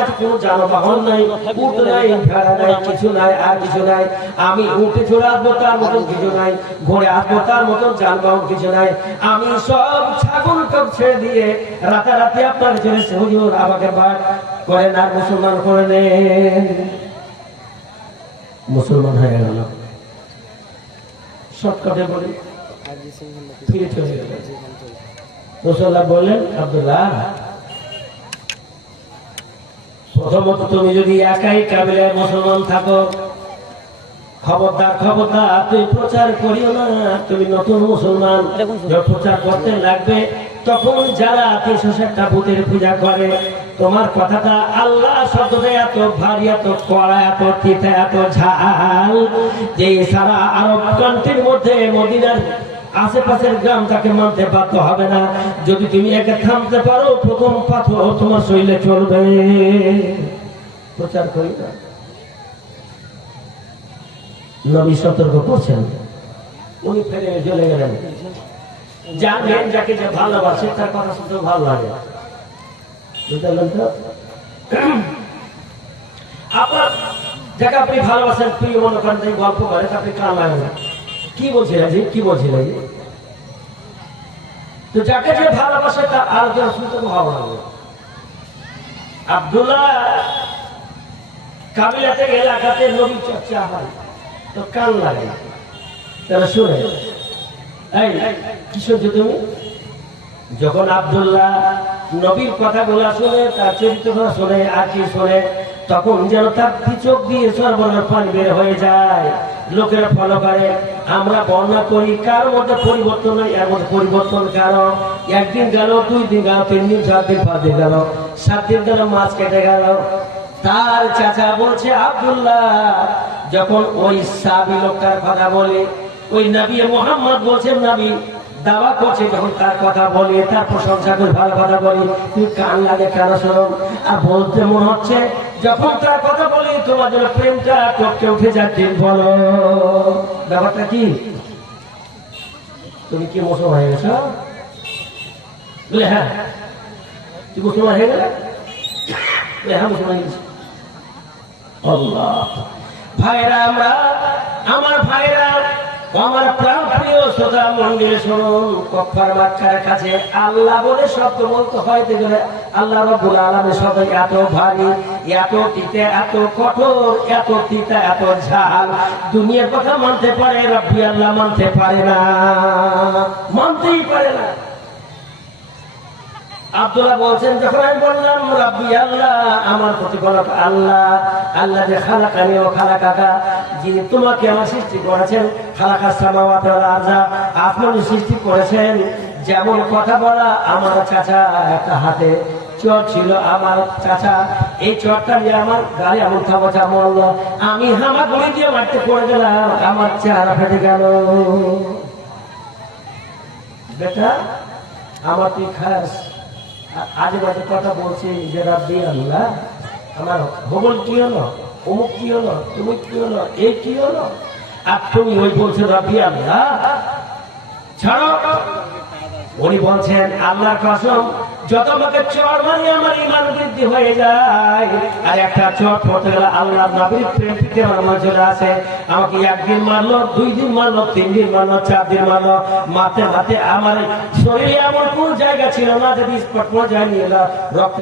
কাছে কোনো যানবাহন নাই, উট নাই, ভেড়া নাই, কিছু নাই, আর কিছু নাই। আমি উঠে চলে আসবো তার মতন কিছু নাই, ঘোড়ে আসবো তার মতন যানবাহন কিছু নাই। আমি সব ছাগল টক ছেড়ে দিয়ে রাতারাতি আপনার ছেড়ে হুজুর আমাকে বাদ করেন আর মুসলমান করে নেন। মুসলমান হয়ে গেল। শর্টকাটে বলি ফিরে চলে গেল। রাসূলুল্লাহ বললেন, আব্দুল্লাহ, প্রথমত তুমি যদি একাই কাবিলায় মুসলমান থাকো, খবরদার খবরদার তুই প্রচার করিও না। তুমি নতুন মুসলমান, প্রচার করতে লাগবে তখন যারা 360টা ভূতের পূজা করে, তোমার কথাটা আল্লাহ শব্দটা এত ভারী, এত কড়া, এত তিতা, এত ঝাল যে সারা আরব কান্ট্রির মধ্যে মদিনার আশেপাশের গ্রাম তাকে মানতে বাধ্য হবে না। যদি তুমি একে থামতে পারো, প্রথম পাথর তোমার শরীরে চলবে। প্রচার করি না। নবী সতর্ক করছেন, উনি ফেলে চলে গেলেন। জানেন যাকে যে ভালোবাসে তার কথা শুনতে ভালো লাগে, বুঝলেন তো? আপনার যাকে আপনি ভালোবাসেন, প্রিয় মনে করেন, তাই গল্প করে আপনি কান লাগে না। কি বলছিলেন জি, কি বলছিলেন? তো যাকে যে ভালোবাসে তার আলোচনা শুনতে ভালো লাগে। আব্দুল্লাহ কাবিলাতে এলাকাতে নবী চর্চা হয়, তো কান লাগে না, তারা শুনে। এই কি শুনছো তুমি? যখন আব্দুল্লাহ নবীর কথাগুলো শুনে, তার চরিত্র শুনে, আর কি শুনে, তখন যেন তার চোখ দিয়ে সর্বনাশ পানি বের হয়ে যায়। লোকেরা ফলো করে। আমরা বর্ণনা করি, কার মধ্যে পরিবর্তন হয়, এর মধ্যে পরিবর্তন কারো। একদিন গেল, 2 দিন গেল, 3 দিন, 4 দিন, 5 দিন গেল, 7 দিন গেল, মাস কেটে গেল। তার চাচা বলছে, আব্দুল্লাহ যখন ওই সাহাবী লোকটার কথা বলে, ওই নবী মুহাম্মদ বলছেন, নবী দাওয়া করছে, যখন তার কথা বলি, তার প্রশংসা করে ভালো কথা বলি, তুই কান লাগে কেন শোনো? আর বলতে মনে হচ্ছে যখন তার কথা বলি তোমার জন্য প্রেমটা টপকে উঠে যাচ্ছে। বলো ব্যাপারটা কি? তুমি কি মুসলমান হয়ে গেছো? বলে হ্যাঁ। তুই মুসলমান হয়ে গেলে? হ্যাঁ, মুসলমান হয়ে গেছি। আল্লাহ ভাইরা, আমরা আমার ভাইরা, আমার প্রাণ প্রিয় শ্রোতা মন্দিরে শুনুন, কফার বাচ্চার কাছে আল্লাহ বলে শব্দ বলতে হয়, গেলে আল্লাহ রাব্বুল আলামিন শব্দ এত ভারী, এত তিতা, এত কঠোর, এত তিতা, এত ঝাল, দুনিয়ার কথা মানতে পারে, রব্বি আল্লাহ মানতে পারে না, মানতেই পারে না। আব্দুল্লাহ বলছেন, যখন আমি বললাম রাব্বি আল্লাহ, আমার প্রতিপালক আল্লাহ, আল্লাহ যে খালাকানি ও খালাকাকা, যিনি তোমাকে আমার সৃষ্টি করেছেন, খালাকাস সামাওয়াতি ওয়াল আরযা, আসমানের সৃষ্টি করেছেন। যেমন কথা বলা, আমার চাচা একটা হাতে চট ছিল, আমার চাচা এই চটটা নিয়ে আমার গাড়ি এমন থামা মরল, আমি হামাগুড়ি দিয়ে মারতে পড়ে গেলাম, আমার চেহারা ফেটে গেল। বেটা আমার তুই খাস, আজে বাজে কথা বলছি যে রাব্বি আল্লাহ, আমার ভবন কি হলো, অমুক কি হলো, তুমি কি হলো, এই কি হলো, আর তুমি ওই বলছো রাব্বি আল্লাহ, ছাড়ো। উনি বলছেন, আল্লাহর কসম, যত আমাকে চড় মারি আমার ঈমান বৃদ্ধি হয়ে যায়, আর একটা চড় পড়তে গেলে আল্লাহ নবীর প্রেম থেকে আমার চলে আসে। আমাকে 1 দিন মারলো, 2 দিন মারলো, 3 দিন মারলো, 4 দিন মারলো, মাথে মাথে আমার শরীরে এমন কোন জায়গা ছিল না যদি স্পট পর্যায়ে নিয়ে এলো রক্ত